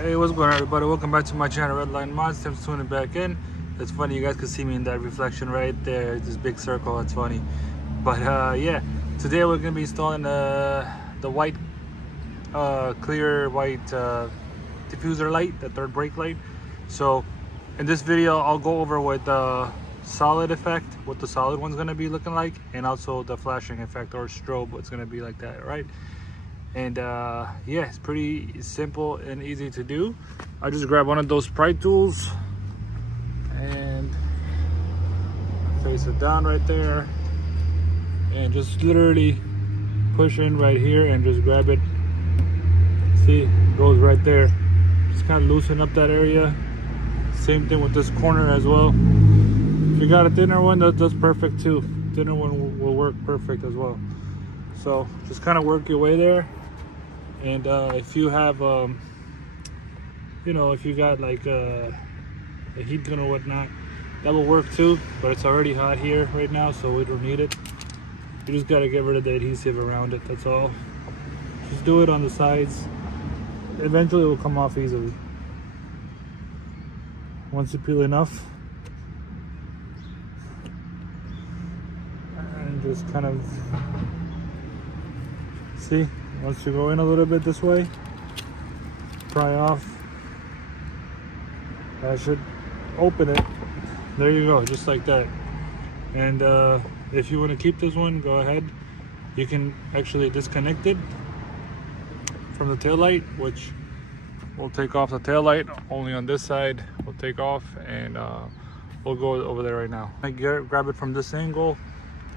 Hey, what's going on, everybody? Welcome back to my channel, RedLineMods. Thanks for tuning back in. It's funny, you guys can see me in that reflection right there, this big circle. It's funny, but yeah, today we're gonna be installing the white clear white diffuser light, the third brake light. So in this video I'll go over what the solid effect, what the solid one's gonna be looking like, and also the flashing effect or strobe, what's gonna be like that, right? And yeah, it's pretty simple and easy to do. I just grab one of those pry tools and face it down right there, and just literally push in right here and just grab it. See, it goes right there. Just kind of loosen up that area. Same thing with this corner as well. If you got a thinner one, that's perfect too. Thinner one will work perfect as well. So just kind of work your way there. And if you have you know, if you got like a heat gun or whatnot, that will work too, but it's already hot here right now, so we don't need it. You just got to get rid of the adhesive around it, that's all. Just do it on the sides. Eventually it will come off easily once you peel enough. And just kind of see, once you go in a little bit this way, pry off, that should open it. There you go, just like that. And if you want to keep this one, go ahead. You can actually disconnect it from the tail light, which will take off the tail light. Only on this side will take off, and we'll go over there right now. I grab it from this angle.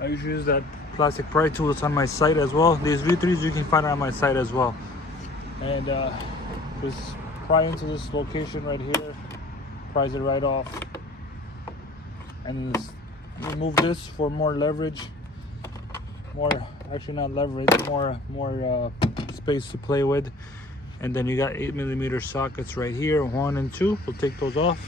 I usually use that plastic pry tool that's on my site as well. These V3s you can find on my site as well. And just pry into this location right here, prise it right off, and just remove this for more leverage, actually not leverage, more space to play with. And then you got 8mm sockets right here, 1 and 2. We'll take those off.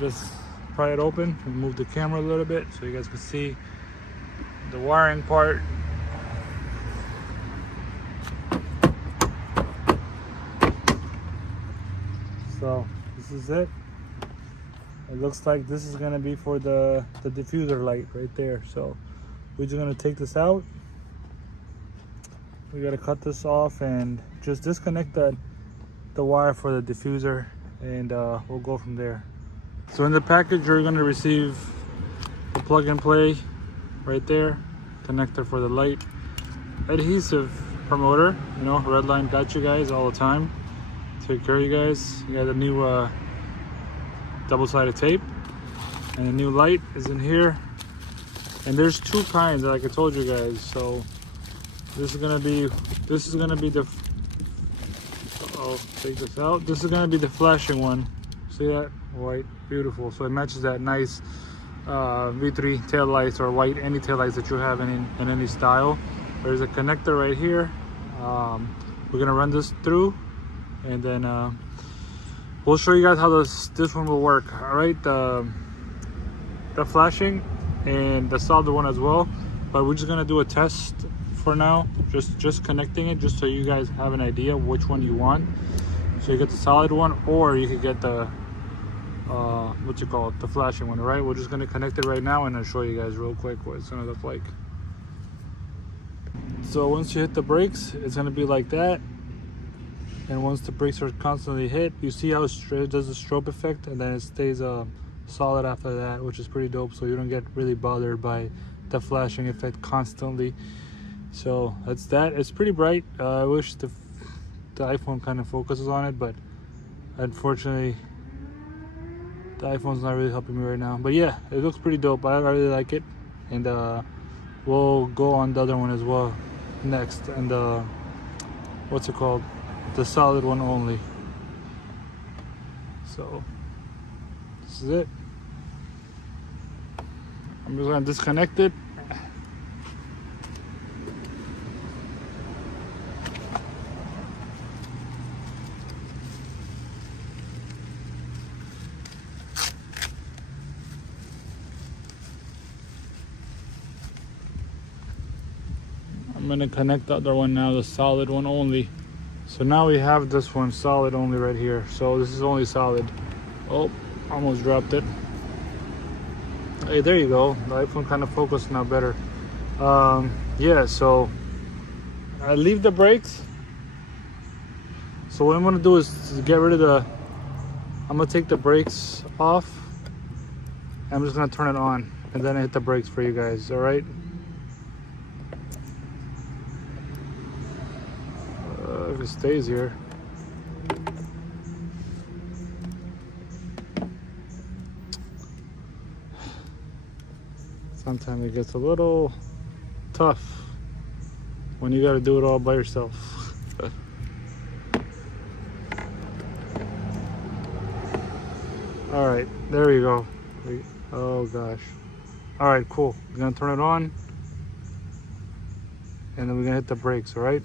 Just pry it open, move the camera a little bit so you guys can see the wiring part. So this is it. It looks like this is gonna be for the diffuser light right there. So we're just gonna take this out. We gotta cut this off and just disconnect the wire for the diffuser, and we'll go from there. So in the package you're going to receive a plug and play right there, connector for the light, adhesive promoter, you know, Redline got you guys all the time, take care of you guys. You got a new double-sided tape, and the new light is in here. And there's 2 kinds, like I told you guys. So this is gonna be the, uh-oh, take this out. This is gonna be the flashing one. See that? White, beautiful. So it matches that nice V3 tail lights, or white, any tail lights that you have in any style. There's a connector right here. We're gonna run this through, and then we'll show you guys how this one will work. All right, the flashing and the solid one as well. But we're just gonna do a test for now, just connecting it, just so you guys have an idea which one you want. So you get the solid one, or you could get the what you call it, the flashing one. All right, we're just going to connect it right now, and I'll show you guys real quick what it's going to look like. So once you hit the brakes, it's going to be like that. And once the brakes are constantly hit, you see how it does the strobe effect, and then it stays solid after that, which is pretty dope. So you don't get really bothered by the flashing effect constantly. So that's that. It's pretty bright. I wish the iPhone kind of focuses on it, but unfortunately the iPhone's not really helping me right now. But yeah, it looks pretty dope. I really like it, and we'll go on the other one as well next. And what's it called, the solid one only. So this is it. I'm just gonna disconnect it. I'm gonna connect the other one now, the solid one only. So now we have this one solid only right here. So this is only solid. Oh, almost dropped it. Hey, there you go. The iPhone kind of focused now better. Yeah, so I leave the brakes. So what I'm gonna do is get rid of I'm gonna take the brakes off. I'm just gonna turn it on and then I hit the brakes for you guys, all right? If it stays here. Sometimes it gets a little tough when you gotta do it all by yourself. All right, there we go. Oh gosh. All right, cool. We're gonna turn it on and then we're gonna hit the brakes, all right?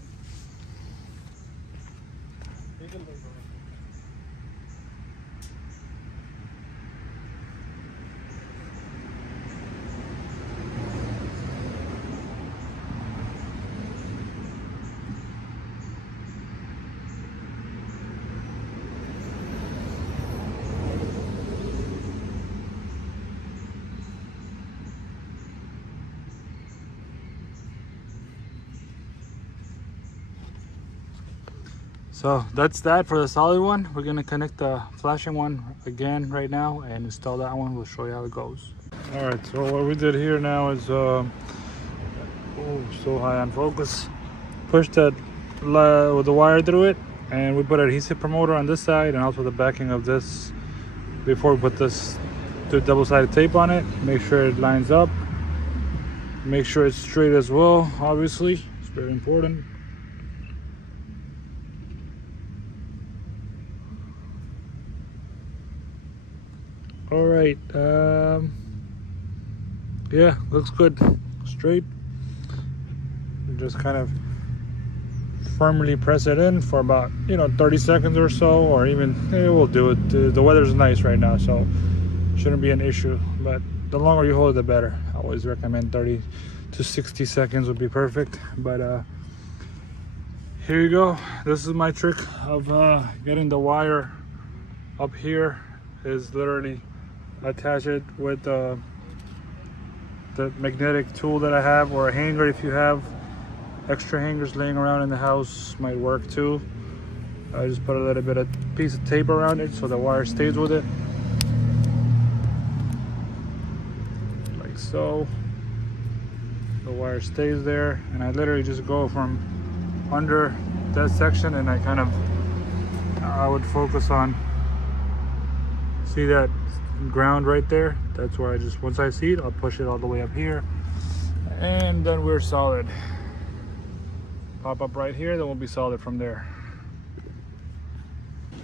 So that's that for the solid one. We're gonna connect the flashing one again right now and install that one. We'll show you how it goes. All right, so what we did here now is, oh, so high on focus. Push that with the wire through it, and we put an adhesive promoter on this side and also the backing of this before we put this double-sided tape on it. Make sure it lines up. Make sure it's straight as well, obviously. It's very important. All right, yeah, looks good, straight. Just kind of firmly press it in for about 30 seconds or so, or even we'll do it. The weather's nice right now, so shouldn't be an issue, but the longer you hold it the better. I always recommend 30 to 60 seconds would be perfect. But here you go. This is my trick of getting the wire up here, is literally attach it with the magnetic tool that I have, or a hanger. If you have extra hangers laying around in the house, might work too. I just put a little bit of piece of tape around it so the wire stays with it, like so. The wire stays there, and I literally just go from under that section, and I would focus on, see that ground right there? That's where I just, once I see it, I'll push it all the way up here, and then we're solid. Pop up right here, then we'll be solid from there.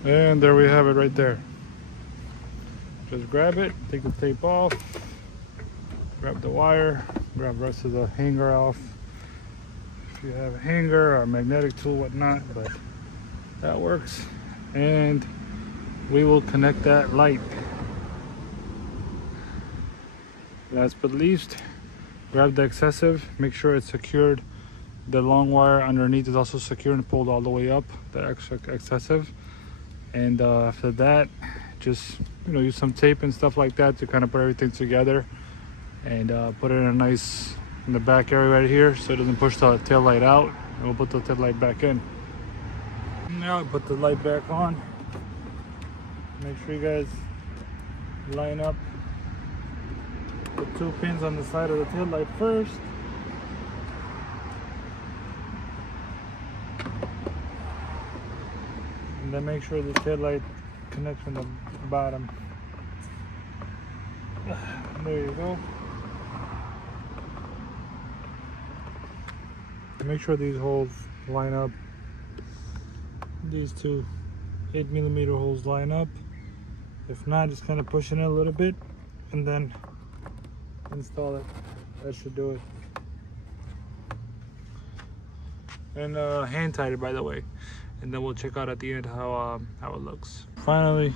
And there we have it right there. Just grab it, take the tape off, grab the wire, grab the rest of the hanger off if you have a hanger or a magnetic tool, whatnot, but that works. And we will connect that light. Last but least, grab the excessive, make sure it's secured. The long wire underneath is also secured and pulled all the way up, the extra excessive. And after that, just use some tape and stuff like that to kind of put everything together, and put it in the back area right here so it doesn't push the tail light out. And we'll put the tail light back in. Now I put the light back on. Make sure you guys line up the 2 pins on the side of the tail light first. And then make sure the tail light connects from the bottom. There you go. Make sure these holes line up. These two 8mm holes line up. If not, just kind of push it in a little bit and then install it. That should do it. And hand tied it, by the way. And then we'll check out at the end how it looks. Finally,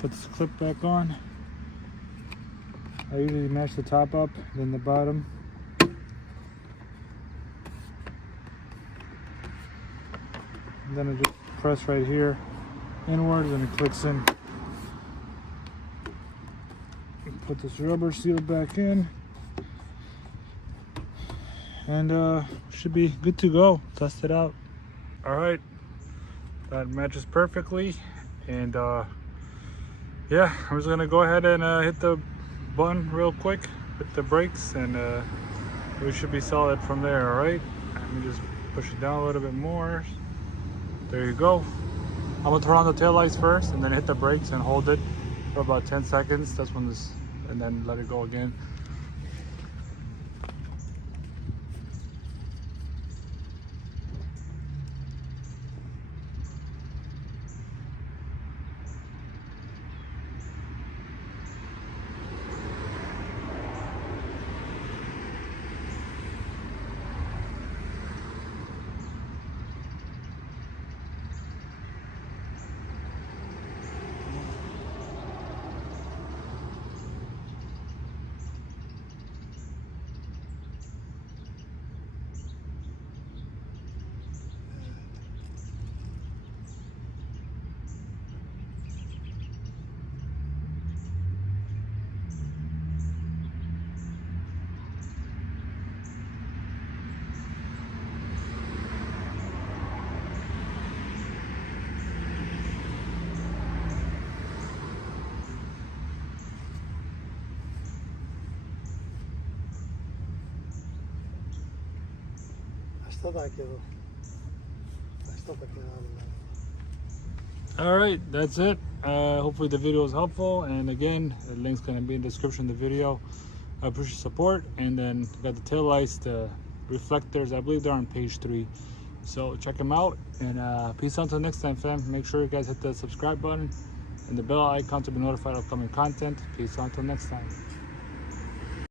put this clip back on. I usually match the top up, then the bottom. And then I just press right here inwards and it clicks in. Put this rubber seal back in, and should be good to go. Test it out. All right, that matches perfectly, and yeah, I'm just gonna go ahead and hit the button real quick, hit the brakes, and we should be solid from there. All right, let me just push it down a little bit more. There you go. I'm gonna turn on the tail lights first and then hit the brakes and hold it for about 10 seconds. That's when this, and then let it go again. All right, that's it. Hopefully the video was helpful, and again, the link's going to be in the description of the video. I appreciate your support. And then got the tail lights, the reflectors, I believe they're on page 3, so check them out. And peace out until next time, fam. Make sure you guys hit the subscribe button and the bell icon to be notified of upcoming content. Peace out until next time.